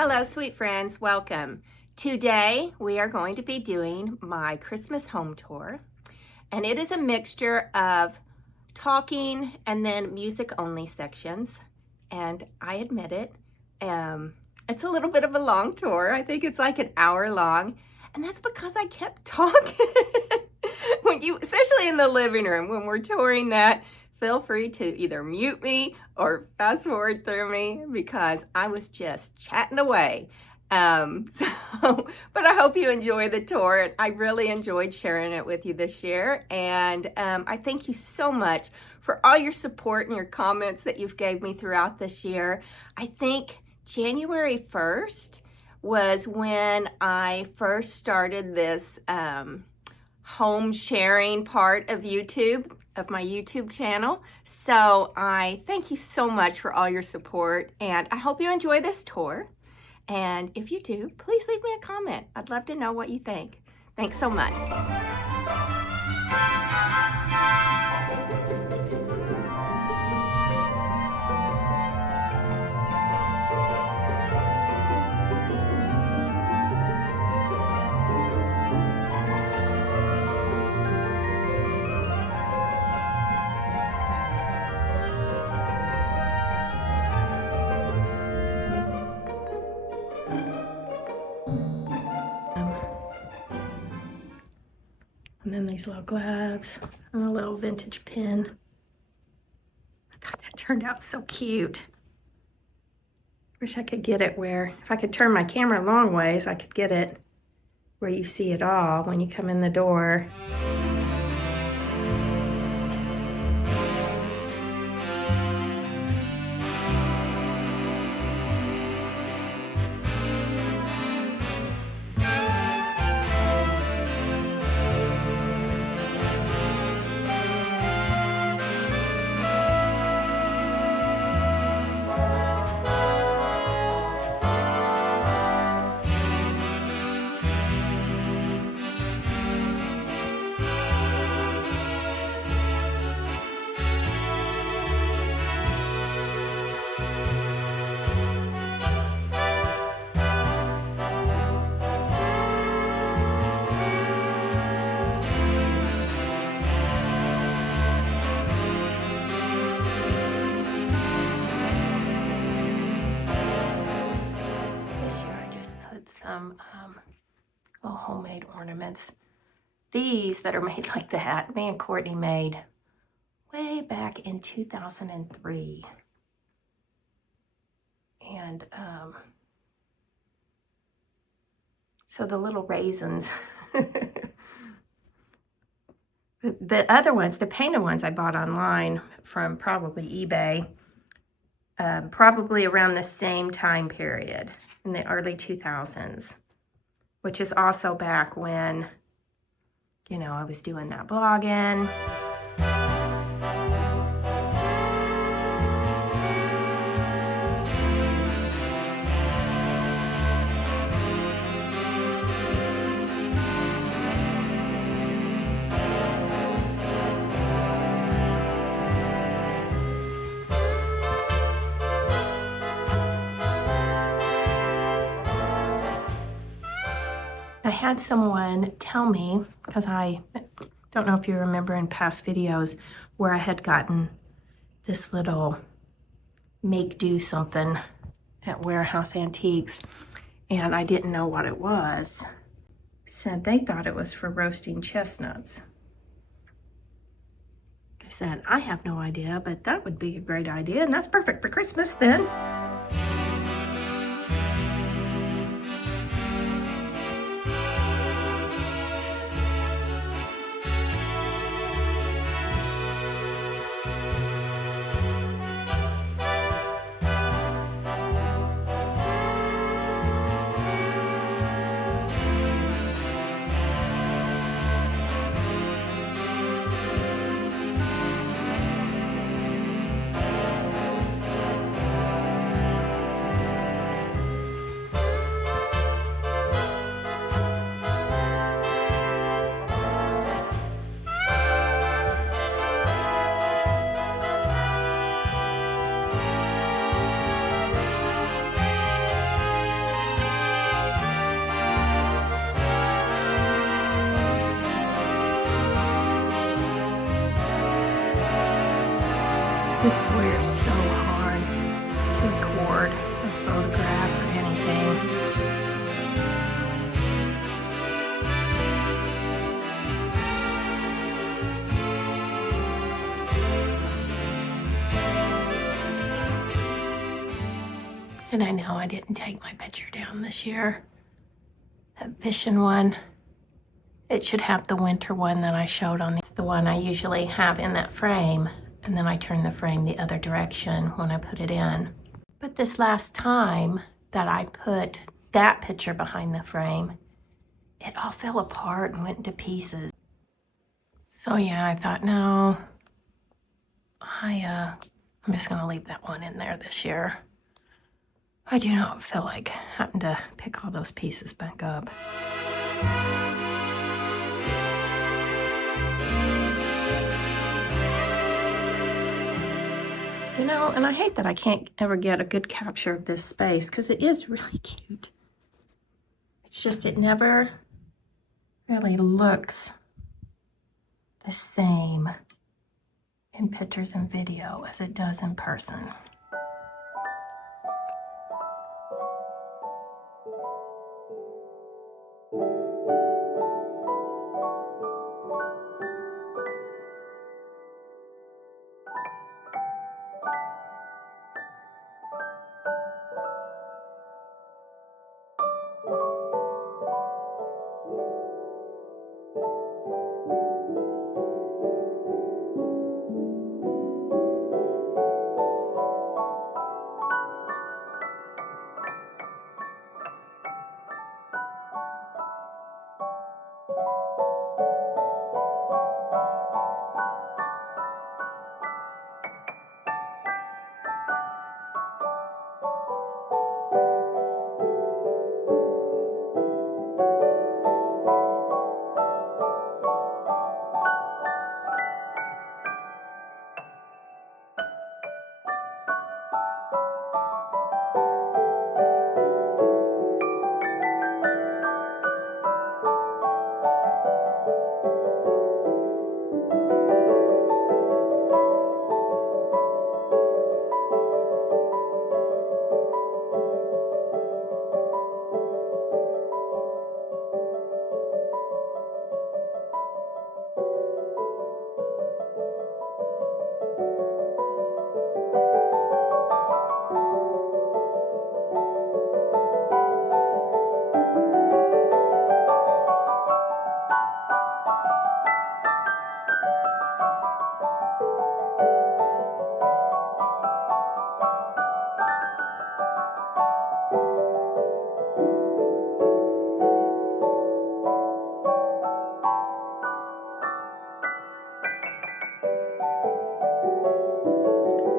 Hello, sweet friends. Welcome. Today, we are going to be doing my Christmas home tour, and it is a mixture of talking and then music-only sections, and I admit it, it's a little bit of a long tour. I think it's like an hour long, and that's because I kept talking. Especially in the living room, when we're touring that, feel free to either mute me or fast forward through me because I was just chatting away. But I hope you enjoy the tour. I really enjoyed sharing it with you this year. And I thank you so much for all your support and your comments that you've gave me throughout this year. I think January 1st was when I first started this home sharing part of YouTube, of my YouTube channel. So I thank you so much for all your support, and I hope you enjoy this tour. And if you do, please leave me a comment. I'd love to know what you think. Thanks so much. And then these little gloves and a little vintage pin. I thought that turned out so cute. Wish I could get it where, if I could turn my camera long ways, I could get it where you see it all when you come in the door. Some little homemade ornaments. These that are made like that, me and Courtney made way back in 2003. And so the little raisins, the other ones, the painted ones I bought online from probably eBay, probably around the same time period in the early 2000s, which is also back when, you know, I was doing that blogging. I had someone tell me, because I don't know if you remember in past videos where I had gotten this little make-do something at Warehouse Antiques, and I didn't know what it was. Said they thought it was for roasting chestnuts. I said, I have no idea, but that would be a great idea, and that's perfect for Christmas then. This foyer is so hard to record or photograph or anything. And I know I didn't take my picture down this year. That fishing one. It should have the winter one that I showed on. It's the one I usually have in that frame, and then I turn the frame the other direction when I put it in. But this last time that I put that picture behind the frame, it all fell apart and went into pieces. So yeah, I thought, no, I'm just gonna leave that one in there this year. I do not feel like having to pick all those pieces back up. You know, and I hate that I can't ever get a good capture of this space because it is really cute. It's just, it never really looks the same in pictures and video as it does in person.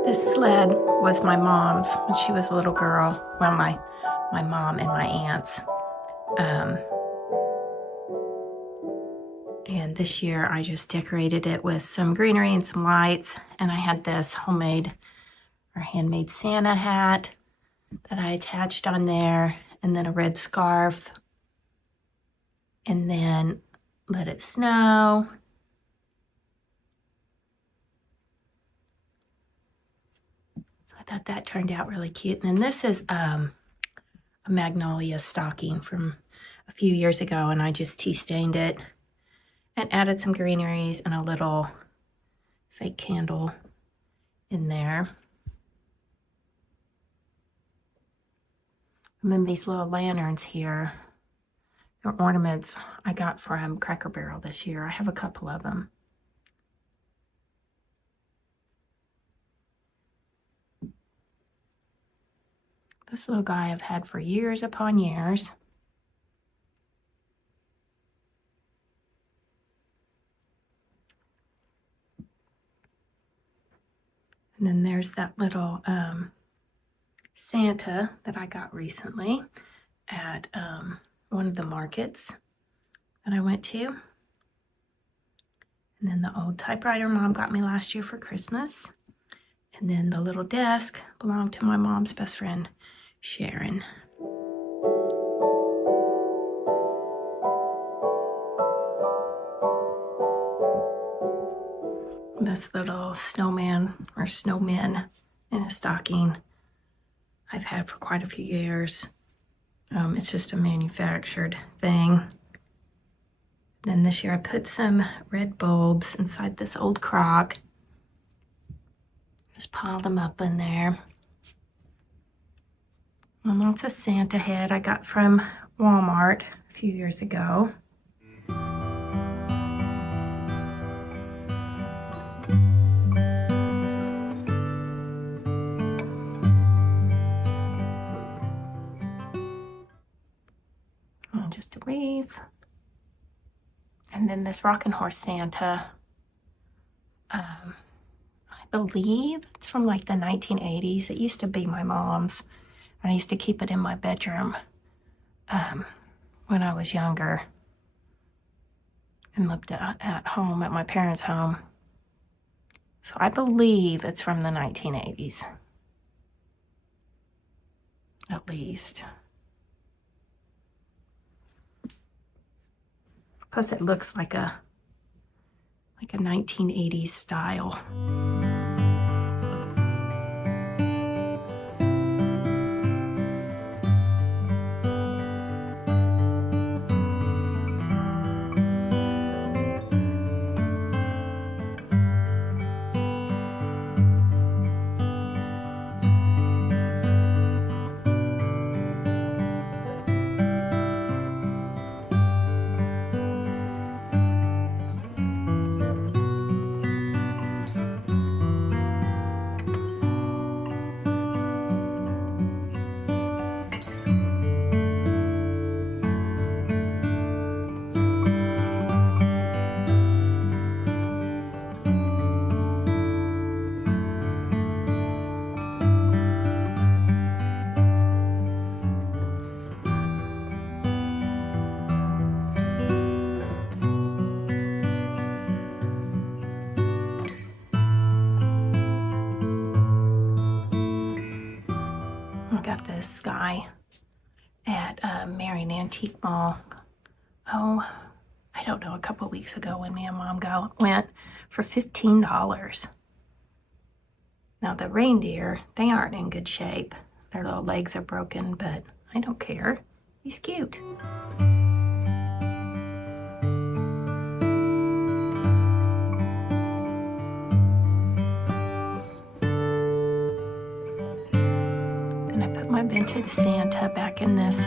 This sled was my mom's when she was a little girl. Well, my mom and my aunts. And this year I just decorated it with some greenery and some lights. And I had this homemade or handmade Santa hat that I attached on there, and then a red scarf, and then let it snow. I thought that turned out really cute. And then this is a magnolia stocking from a few years ago, and I just tea stained it and added some greeneries and a little fake candle in there. And then these little lanterns here, they're ornaments I got from Cracker Barrel this year. I have a couple of them. This little guy I've had for years upon years. And then there's that little Santa that I got recently at one of the markets that I went to. And then the old typewriter Mom got me last year for Christmas. And then the little desk belonged to my mom's best friend, Sharon. This little snowman or snowmen in a stocking I've had for quite a few years. It's just a manufactured thing. Then this year I put some red bulbs inside this old crock. Just pile them up in there. And that's a Santa head I got from Walmart a few years ago. And just a wreath. And then this rocking horse Santa, I believe it's from like the 1980s. It used to be my mom's. I used to keep it in my bedroom when I was younger and lived at home, at my parents' home. So I believe it's from the 1980s, at least. Plus it looks like a 1980s style. I got this guy at Marion Antique Mall. Oh, I don't know, a couple of weeks ago when me and Mom went for $15. Now the reindeer, they aren't in good shape. Their little legs are broken, but I don't care. He's cute. Then I put my vintage Santa back in this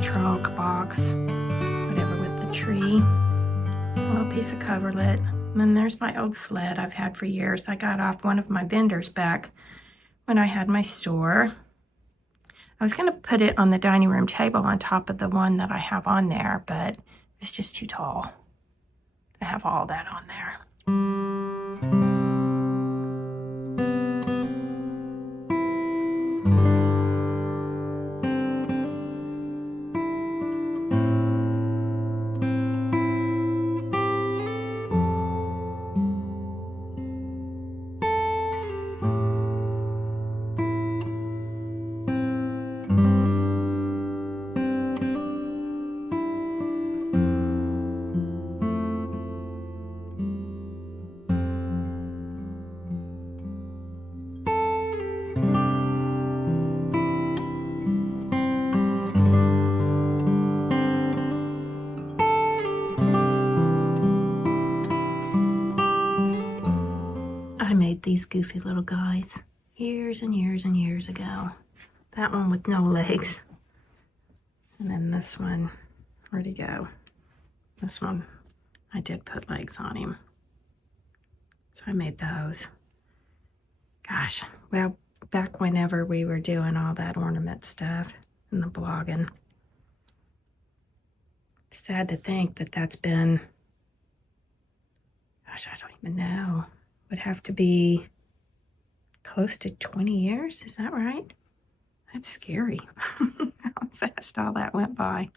trunk box, whatever, with the tree. A little piece of coverlet. And then there's my old sled I've had for years. I got off one of my vendors back when I had my store. I was going to put it on the dining room table on top of the one that I have on there, but it's just too tall to have all that on there. I made these goofy little guys years and years and years ago. That one with no legs. And then this one, where'd he go? This one, I did put legs on him. So I made those. Gosh, well, back whenever we were doing all that ornament stuff and the blogging. Sad to think that that's been, gosh, I don't even know. Would have to be close to 20 years, is that right? That's scary. How fast all that went by.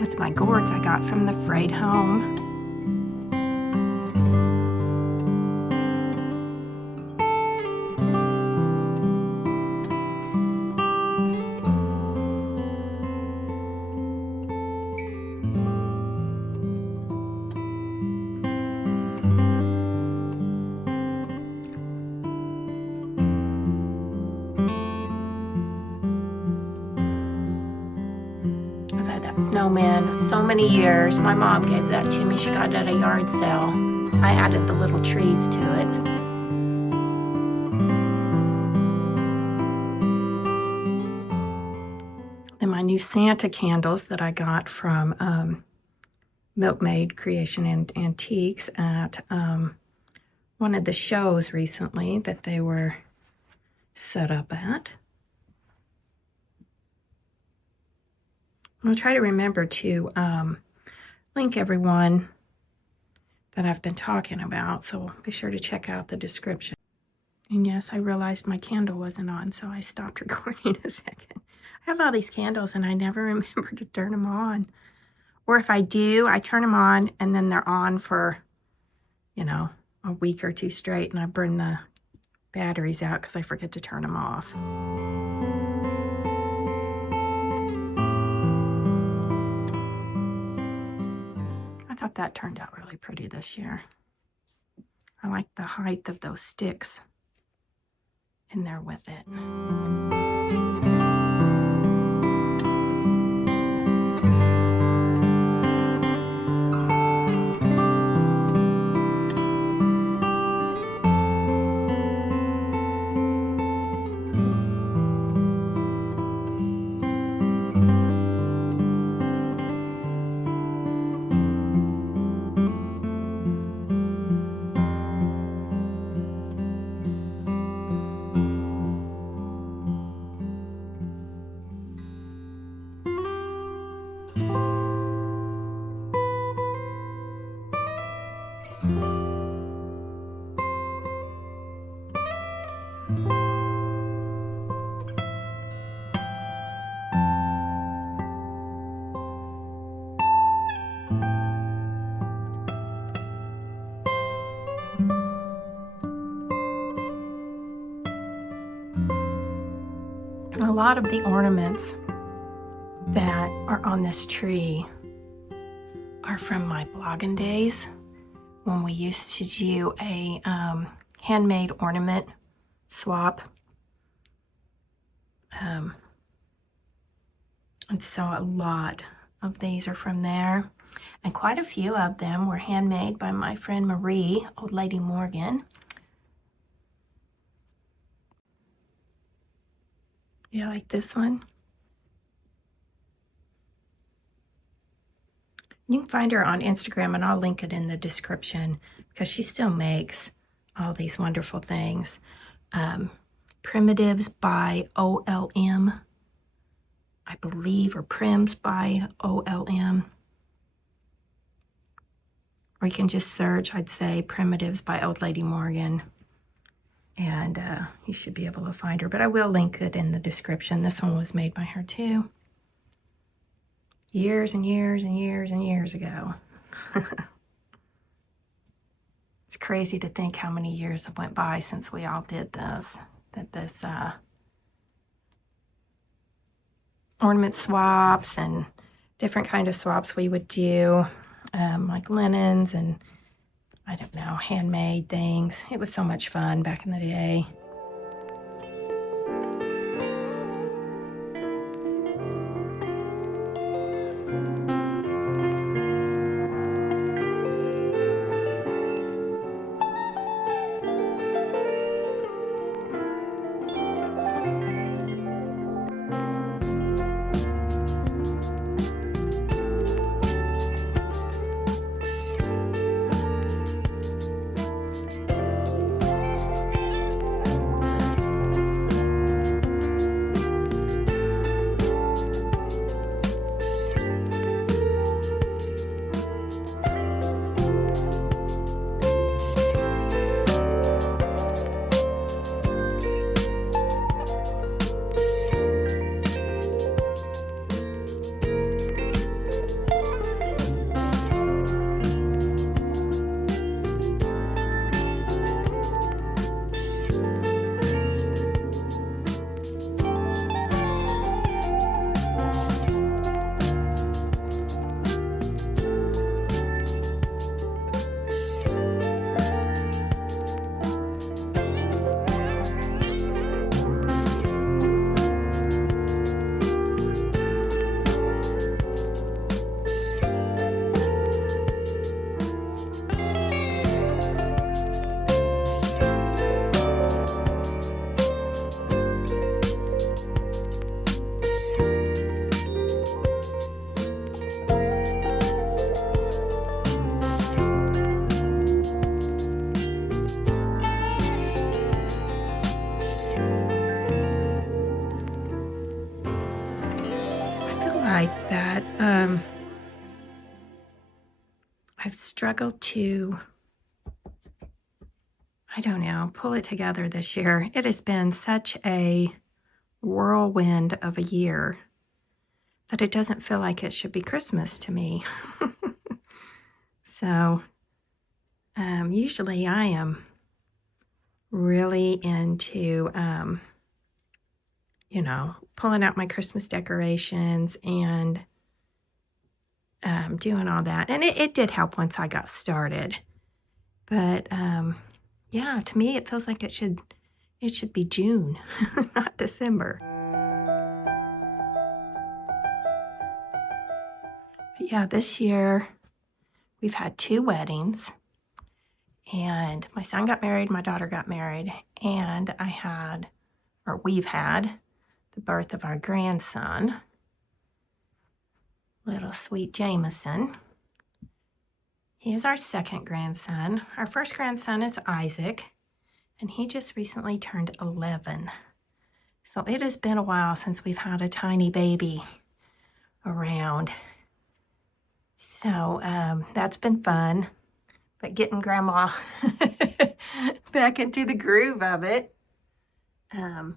That's my gourds I got from the freight home. snowman so many years. My mom gave that to me. She got it at a yard sale. I added the little trees to it. Then my new Santa candles that I got from Milkmaid Creation and Antiques at one of the shows recently that they were set up at. I'll try to remember to link everyone that I've been talking about, so be sure to check out the description. And yes, I realized my candle wasn't on, so I stopped recording a second. I have all these candles and I never remember to turn them on. Or if I do, I turn them on and then they're on for, you know, a week or two straight, and I burn the batteries out because I forget to turn them off. I thought that turned out really pretty this year. I like the height of those sticks in there with it. A lot of the ornaments that are on this tree are from my blogging days when we used to do a handmade ornament swap. And so a lot of these are from there, and quite a few of them were handmade by my friend Marie, Old Lady Morgan. Yeah, like this one. You can find her on Instagram, and I'll link it in the description because she still makes all these wonderful things. Primitives by OLM, I believe, or Prims by OLM. Or you can just search, I'd say, Primitives by Old Lady Morgan. And you should be able to find her, but I will link it in the description. This one was made by her too. Years and years and years and years ago. It's crazy to think how many years have went by since we all did this. That this ornament swaps and different kind of swaps we would do, like linens and I don't know, handmade things. It was so much fun back in the day. like that I've struggled to, I don't know, pull it together this year. It has been such a whirlwind of a year that it doesn't feel like it should be Christmas to me. So usually I am really into, you know, pulling out my Christmas decorations and doing all that. And it did help once I got started. But yeah, to me it feels like it should be June, not December. But yeah, this year we've had 2 weddings, and my son got married, my daughter got married, and we've had the birth of our grandson, little sweet Jameson. He is our second grandson. Our first grandson is Isaac, and he just recently turned 11. So it has been a while since we've had a tiny baby around. So that's been fun, but getting Grandma back into the groove of it. But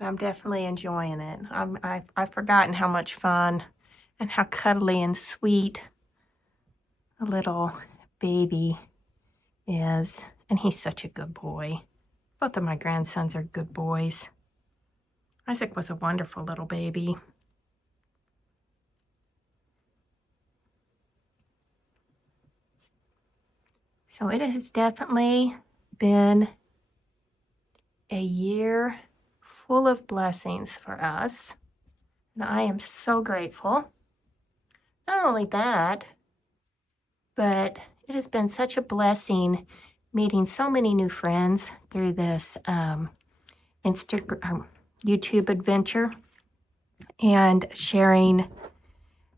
I'm definitely enjoying it. I've forgotten how much fun and how cuddly and sweet a little baby is. And he's such a good boy. Both of my grandsons are good boys. Isaac was a wonderful little baby. So it has definitely been a year full of blessings for us. And I am so grateful. Not only that, but it has been such a blessing meeting so many new friends through this YouTube adventure and sharing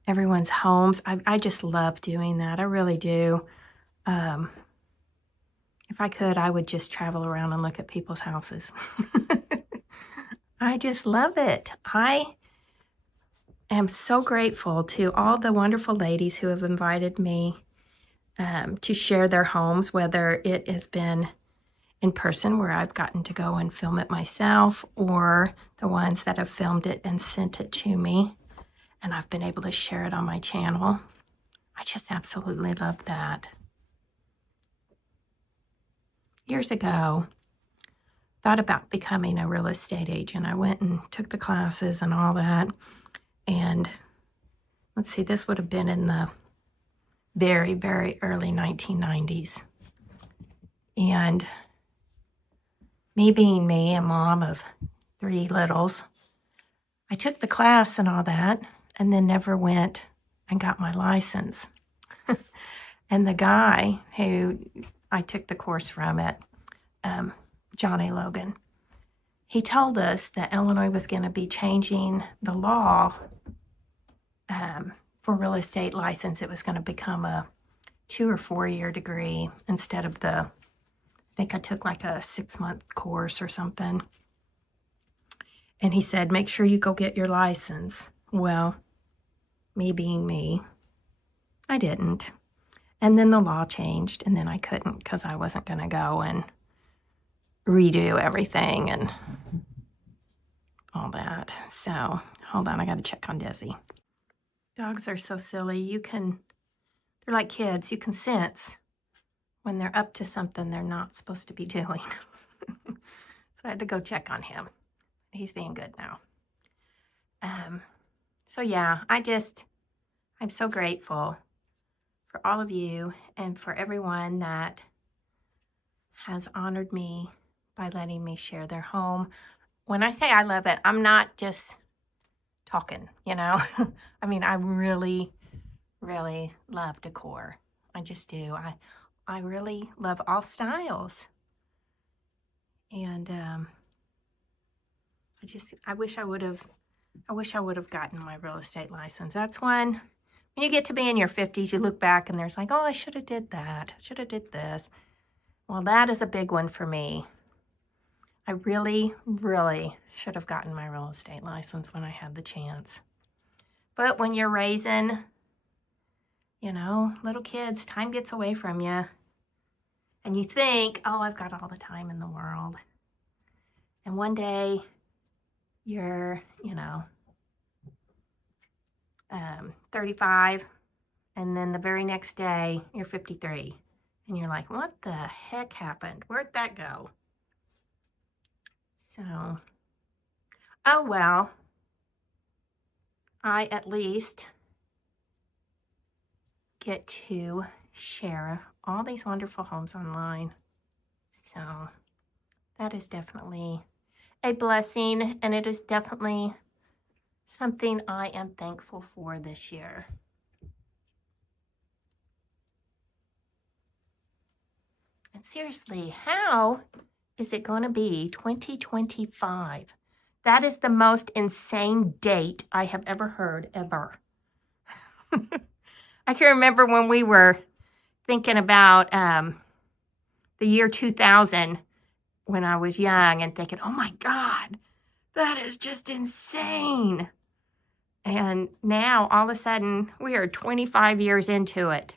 everyone's homes. I just love doing that. I really do. If I could, I would just travel around and look at people's houses. I just love it. I am so grateful to all the wonderful ladies who have invited me to share their homes, whether it has been in person where I've gotten to go and film it myself, or the ones that have filmed it and sent it to me and I've been able to share it on my channel. I just absolutely love that. Years ago, thought about becoming a real estate agent. I went and took the classes and all that. And let's see, this would have been in the very, very early 1990s. And me being me, a mom of 3 littles, I took the class and all that, and then never went and got my license. And the guy who I took the course from at John A. Logan, he told us that Illinois was going to be changing the law for real estate license. It was going to become a 2 or 4 year degree instead of I think I took like a 6-month course or something. And he said, make sure you go get your license. Well, me being me, I didn't. And then the law changed, and then I couldn't because I wasn't going to go and redo everything and all that. So hold on, I got to check on Desi. Dogs are so silly. They're like kids. You can sense when they're up to something they're not supposed to be doing. So I had to go check on him. He's being good now. So yeah, I'm so grateful for all of you and for everyone that has honored me by letting me share their home. When I say I love it, I'm not just talking, you know. I mean, I really, really love decor. I just do. I really love all styles. And I wish I would have gotten my real estate license. That's one. When you get to be in your 50s, you look back and there's like, oh, I should have did that. Should have did this. Well, that is a big one for me. I really, really should have gotten my real estate license when I had the chance. But when you're raising, you know, little kids, time gets away from you. And you think, oh, I've got all the time in the world. And one day you're, 35, and then the very next day you're 53. And you're like, what the heck happened? Where'd that go? So, oh well, I at least get to share all these wonderful homes online. So that is definitely a blessing, and it is definitely something I am thankful for this year. And seriously, how is it going to be 2025? That is the most insane date I have ever heard, ever. I can remember when we were thinking about the year 2000 when I was young and thinking, oh my God, that is just insane. And now all of a sudden we are 25 years into it.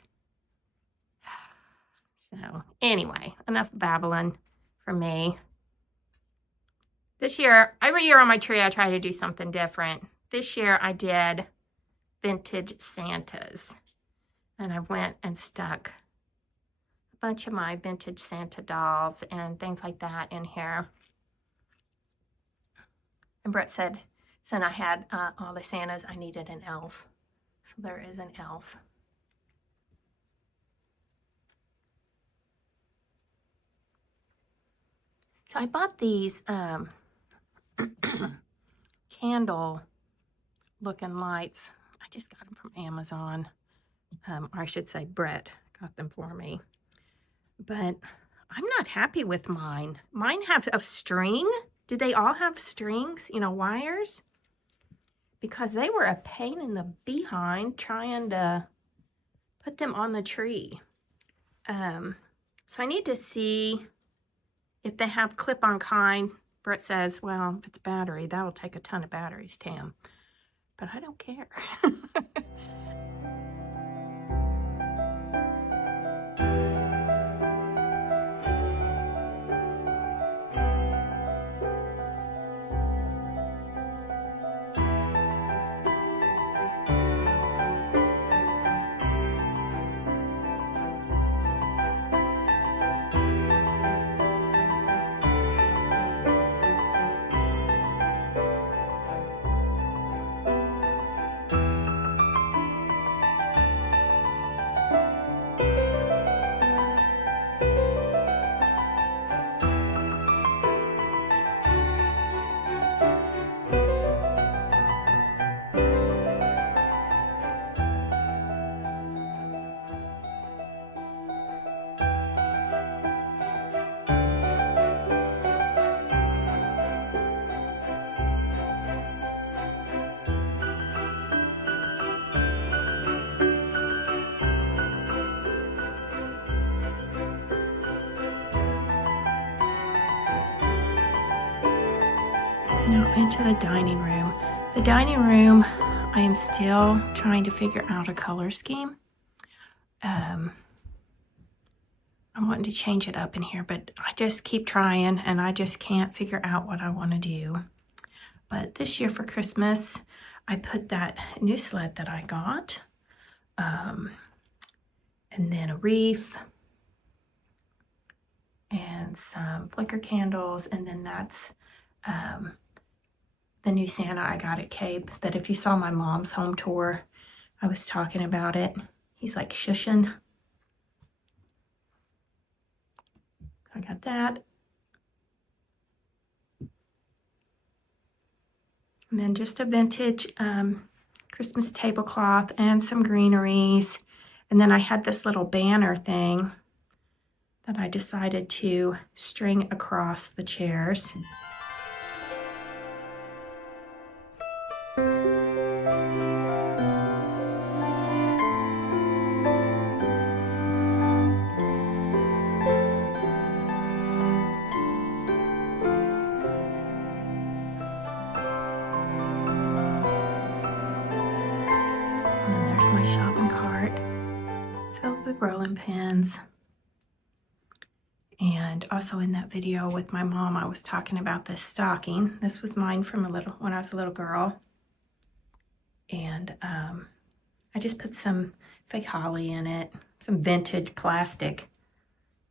So anyway, enough babbling from me. This year, every year on my tree, I try to do something different. This year I did vintage Santas. And I went and stuck a bunch of my vintage Santa dolls and things like that in here. And Brett said, since I had all the Santas, I needed an elf. So there is an elf. So I bought these candle looking lights. I just got them from Amazon. Or I should say Brett got them for me. But I'm not happy with mine. Mine have a string. Do they all have strings, wires? Because they were a pain in the behind trying to put them on the tree. So I need to see if they have clip-on kind. Brett says, well, if it's battery, that'll take a ton of batteries, Tam. But I don't care. Now into the dining room. The dining room, I am still trying to figure out a color scheme. I'm wanting to change it up in here, but I just keep trying and I just can't figure out what I want to do. But this year for Christmas, I put that new sled that I got, and then a wreath and some flicker candles, and then that's the new Santa I got at Cape, that if you saw my mom's home tour, I was talking about it. He's like shushing. I got that. And then just a vintage Christmas tablecloth and some greeneries. And then I had this little banner thing that I decided to string across the chairs. rolling pins. And also in that video with my mom, I was talking about this stocking. This was mine from when I was a little girl. And I just put some fake holly in it, some vintage plastic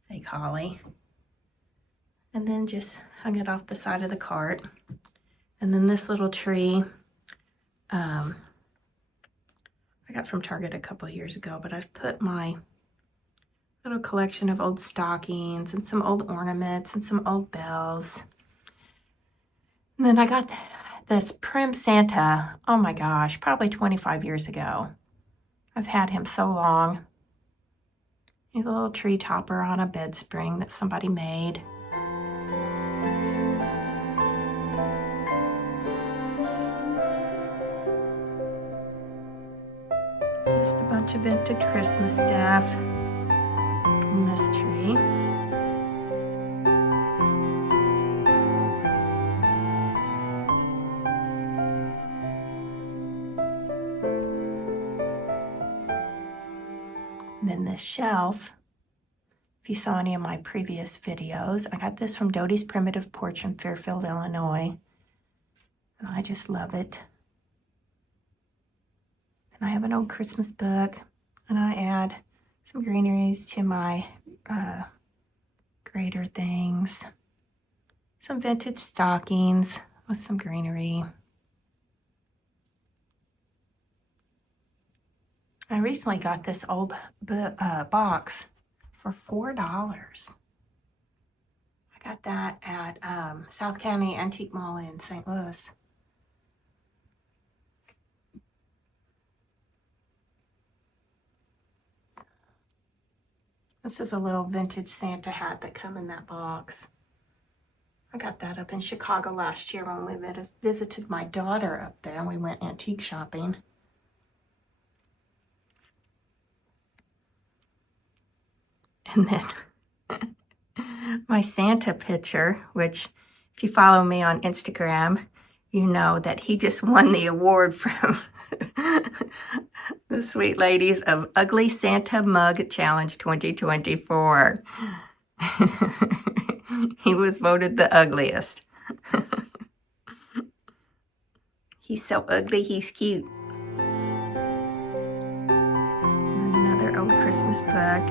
fake holly. And then just hung it off the side of the cart. And then this little tree, I got from Target a couple of years ago, but I've put my little collection of old stockings and some old ornaments and some old bells. And then I got this Prim Santa, oh my gosh, probably 25 years ago. I've had him so long. He's a little tree topper on a bed spring that somebody made. Just a bunch of vintage Christmas stuff in this tree. And then this shelf, if you saw any of my previous videos, I got this from Dodie's Primitive Porch in Fairfield, Illinois. And I just love it. And I have an old Christmas book, and I add some greeneries to my grater things. Some vintage stockings with some greenery. I recently got this old box for $4. I got that at South County Antique Mall in St. Louis. This is a little vintage Santa hat that come in that box. I got that up in Chicago last year when we visited my daughter up there and we went antique shopping. And then my Santa picture, which if you follow me on Instagram, you know that he just won the award from the sweet ladies of Ugly Santa Mug Challenge 2024. He was voted the ugliest. He's so ugly, he's cute. And another old Christmas book.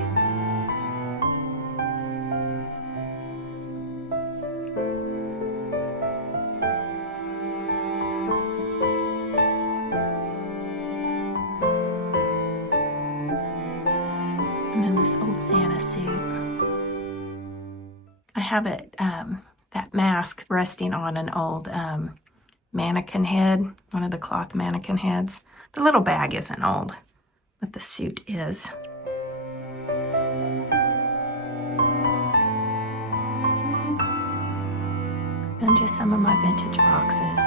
And then this old Santa suit. I have it, that mask resting on an old mannequin head, one of the cloth mannequin heads. The little bag isn't old, but the suit is. And just some of my vintage boxes.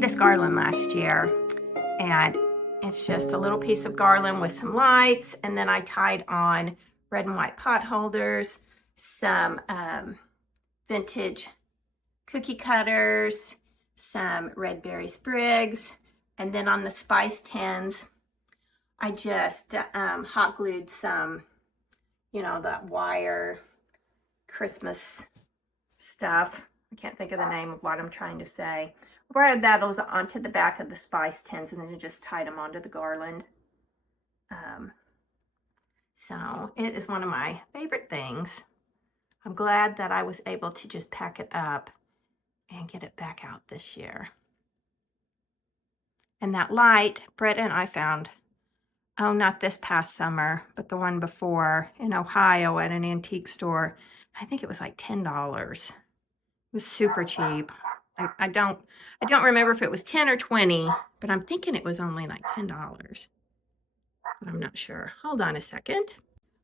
made this garland last year, and it's just a little piece of garland with some lights, and then I tied on red and white pot holders, some vintage cookie cutters, some red berry sprigs, and then on the spice tins, I just hot glued some, you know, that wire Christmas stuff. I can't think of the name of what I'm trying to say. I brought those onto the back of the spice tins and then just tied them onto the garland. So it is one of my favorite things. I'm glad that I was able to just pack it up and get it back out this year. And that light, Brett and I found, oh, not this past summer, but the one before in Ohio at an antique store. I think it was like $10. It was super cheap. I don't remember if it was 10 or 20, but I'm thinking it was only like $10. But I'm not sure. Hold on a second.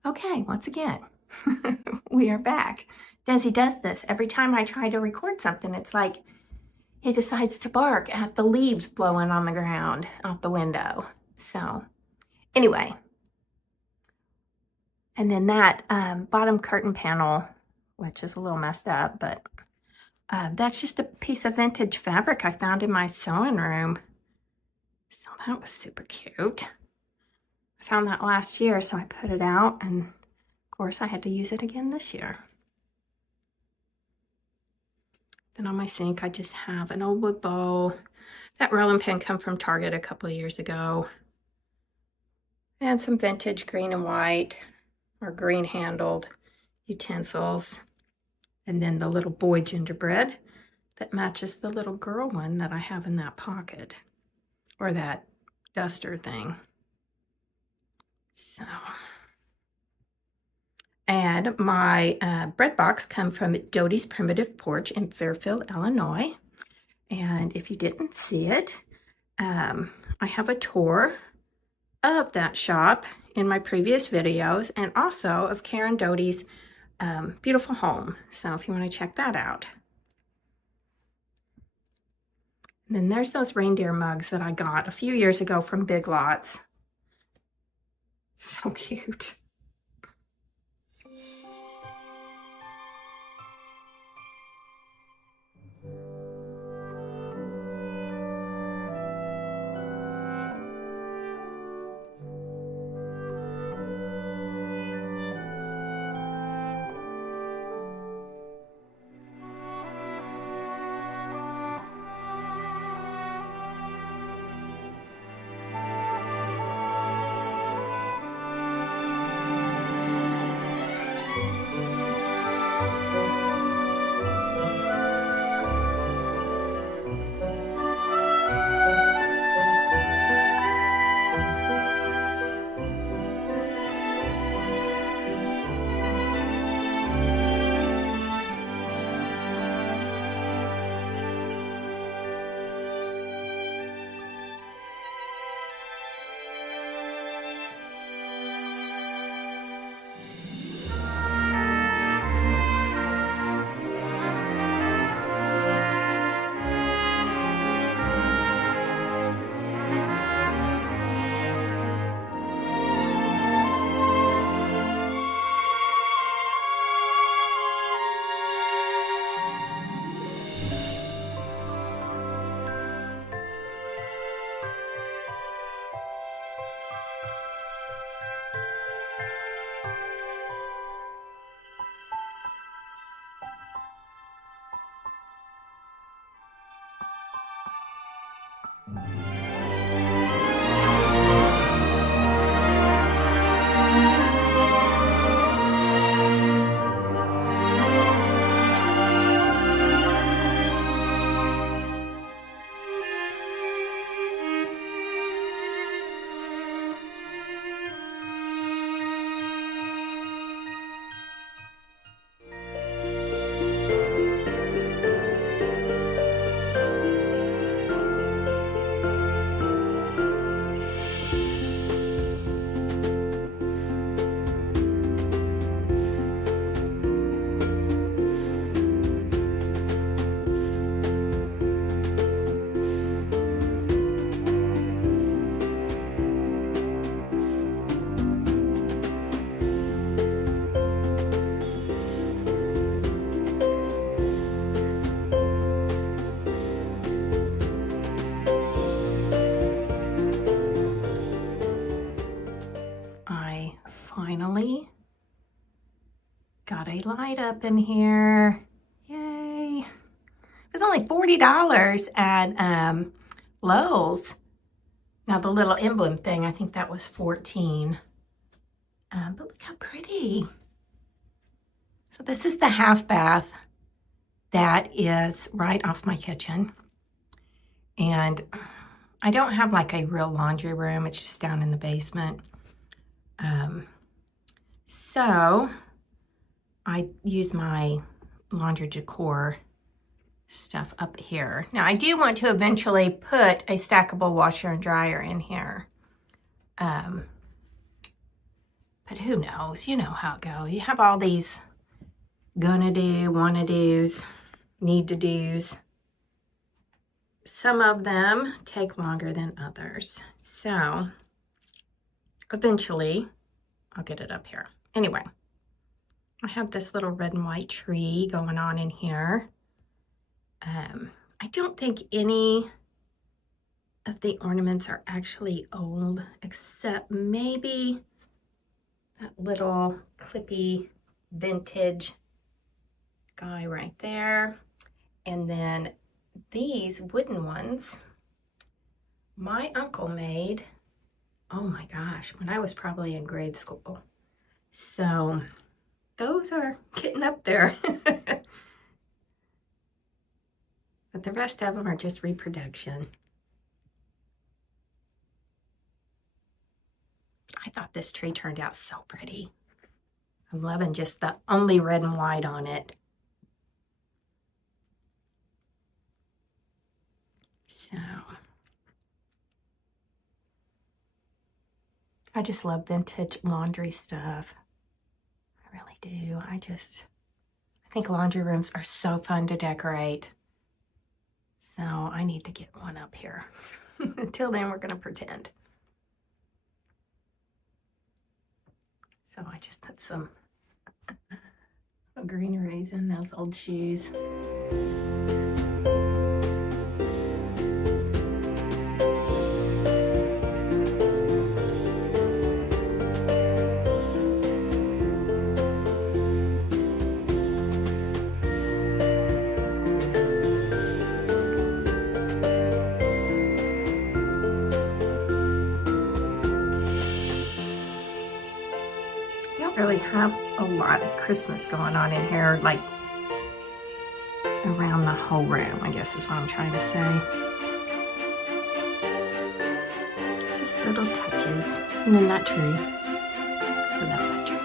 Okay, once again, we are back. Desi does this every time I try to record something. It's like he decides to bark at the leaves blowing on the ground out the window. So anyway, and then that bottom curtain panel, which is a little messed up, but that's just a piece of vintage fabric I found in my sewing room. So that was super cute. I found that last year, so I put it out, and of course I had to use it again this year. Then on my sink, I just have an old wood bowl. That rolling pin come from Target a couple of years ago. And some vintage green and white or green handled utensils. And then the little boy gingerbread that matches the little girl one that I have in that pocket, or that duster thing. So, and my bread box come from Dodie's Primitive Porch in Fairfield, Illinois. And if you didn't see it, I have a tour of that shop in my previous videos, and also of Karen Dodie's beautiful home. So if you want to check that out. And then there's those reindeer mugs that I got a few years ago from Big Lots. So cute. light up in here. Yay. It was only $40 at Lowe's. Now the little emblem thing, I think that was $14. But look how pretty. So this is the half bath that is right off my kitchen. And I don't have like a real laundry room. It's just down in the basement. So I use my laundry decor stuff up here. Now I do want to eventually put a stackable washer and dryer in here. But who knows? You know how it goes. You have all these gonna do, wanna do's, need to do's. Some of them take longer than others. So eventually I'll get it up here. Anyway, I have this little red and white tree going on in here. I don't think any of the ornaments are actually old, except maybe that little clippy vintage guy right there. And then these wooden ones, my uncle made, oh my gosh, when I was probably in grade school. So those are getting up there. But the rest of them are just reproduction. I thought this tree turned out so pretty. I'm loving just the only red and white on it. So I just love vintage laundry stuff. I really do. I think laundry rooms are so fun to decorate. So I need to get one up here. Until then, we're going to pretend. So I just put some greeneries in those old shoes. Really have a lot of Christmas going on in here, like around the whole room, I guess is what I'm trying to say. Just little touches. And then that tree. I love that tree.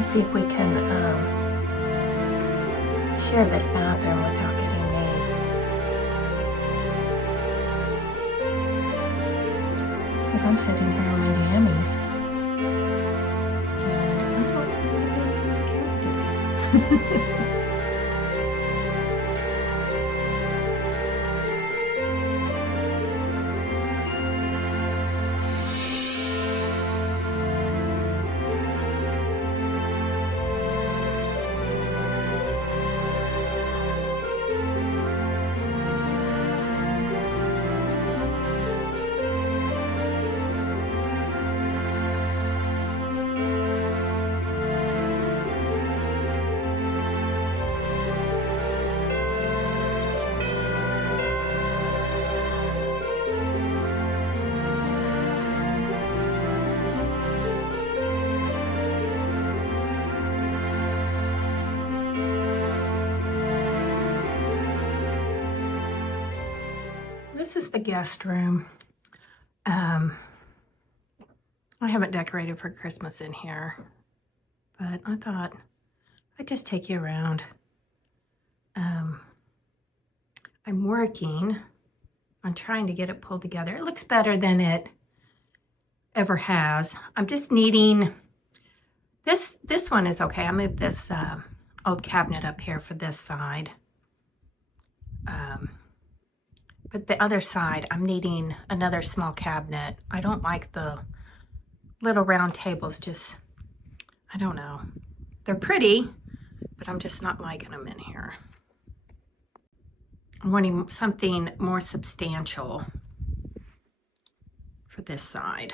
See if we can share this bathroom without getting made. Because I'm sitting here in my jammies. And I don't think I'm ready for the camera today. this is the guest room. I haven't decorated for Christmas in here, but I thought I'd just take you around. I'm working on trying to get it pulled together. It looks better than it ever has. I'm just needing, this one is okay. I moved this old cabinet up here for this side. But the other side, I'm needing another small cabinet. I don't like the little round tables, just, I don't know. They're pretty, but I'm just not liking them in here. I'm wanting something more substantial for this side.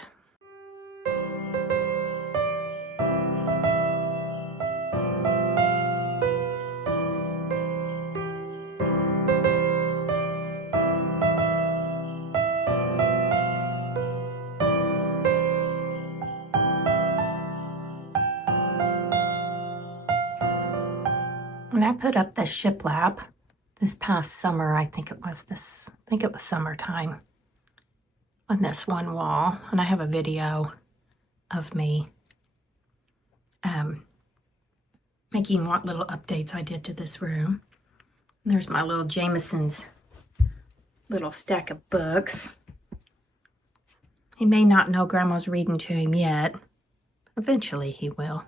When I put up the shiplap this past summer, I think it was summertime, on this one wall, and I have a video of me making what little updates I did to this room. And there's my little Jameson's little stack of books. He may not know Grandma's reading to him yet, but eventually he will.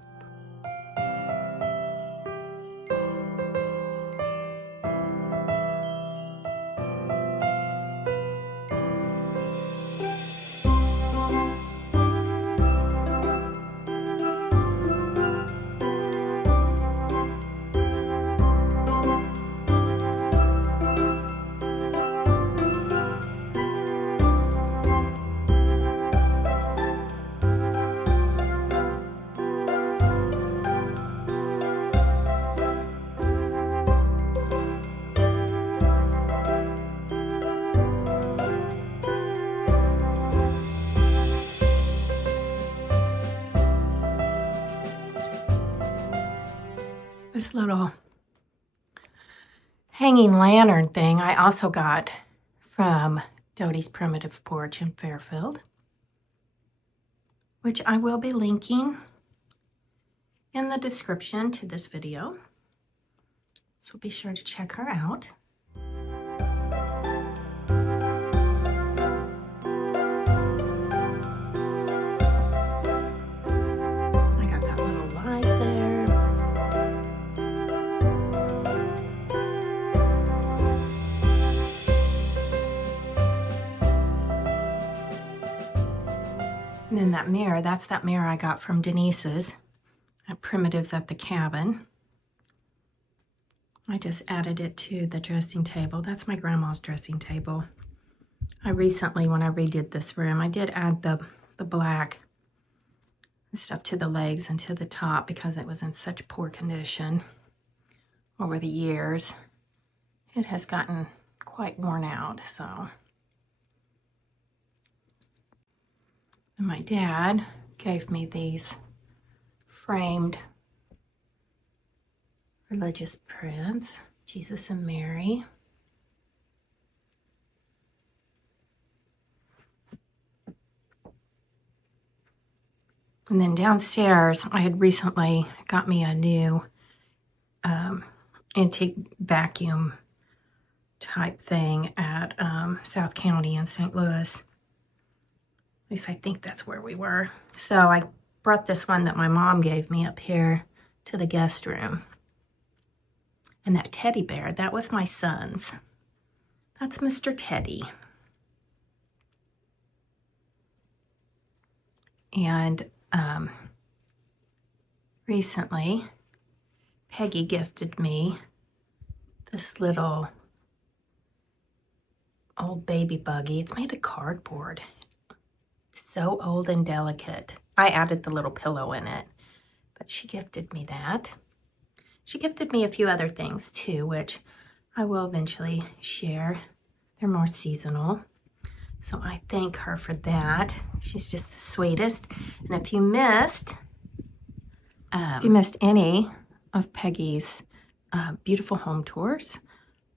This little hanging lantern thing I also got from Dodie's Primitive Porch in Fairfield, which I will be linking in the description to this video. So be sure to check her out. I got that little light there. And then that mirror, that's that mirror I got from Denise's at Primitives at the Cabin. I just added it to the dressing table. That's my grandma's dressing table. I recently, when I redid this room, I did add the black stuff to the legs and to the top because it was in such poor condition over the years. It has gotten quite worn out, so. And my dad gave me these framed religious prints, Jesus and Mary. And then downstairs, I had recently got me a new antique vacuum type thing at South County in St. Louis. At least I think that's where we were. So I brought this one that my mom gave me up here to the guest room. And that teddy bear, that was my son's. That's Mr. Teddy. And recently, Peggy gifted me this little old baby buggy. It's made of cardboard. It's so old and delicate. I added the little pillow in it, but she gifted me that. She gifted me a few other things too, which I will eventually share. They're more seasonal. So I thank her for that. She's just the sweetest. And if you missed any of Peggy's beautiful home tours,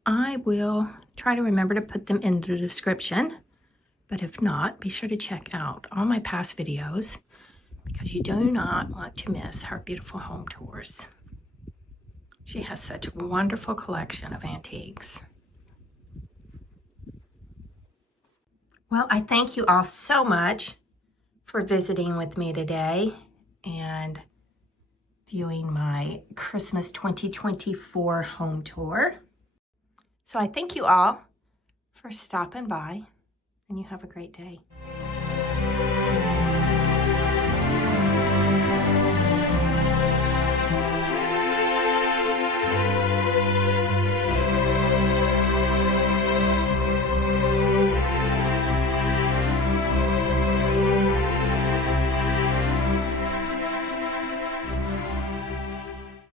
I will try to remember to put them in the description. But if not, be sure to check out all my past videos because you do not want to miss her beautiful home tours. She has such a wonderful collection of antiques. Well, I thank you all so much for visiting with me today and viewing my Christmas 2024 home tour. So I thank you all for stopping by, and you have a great day.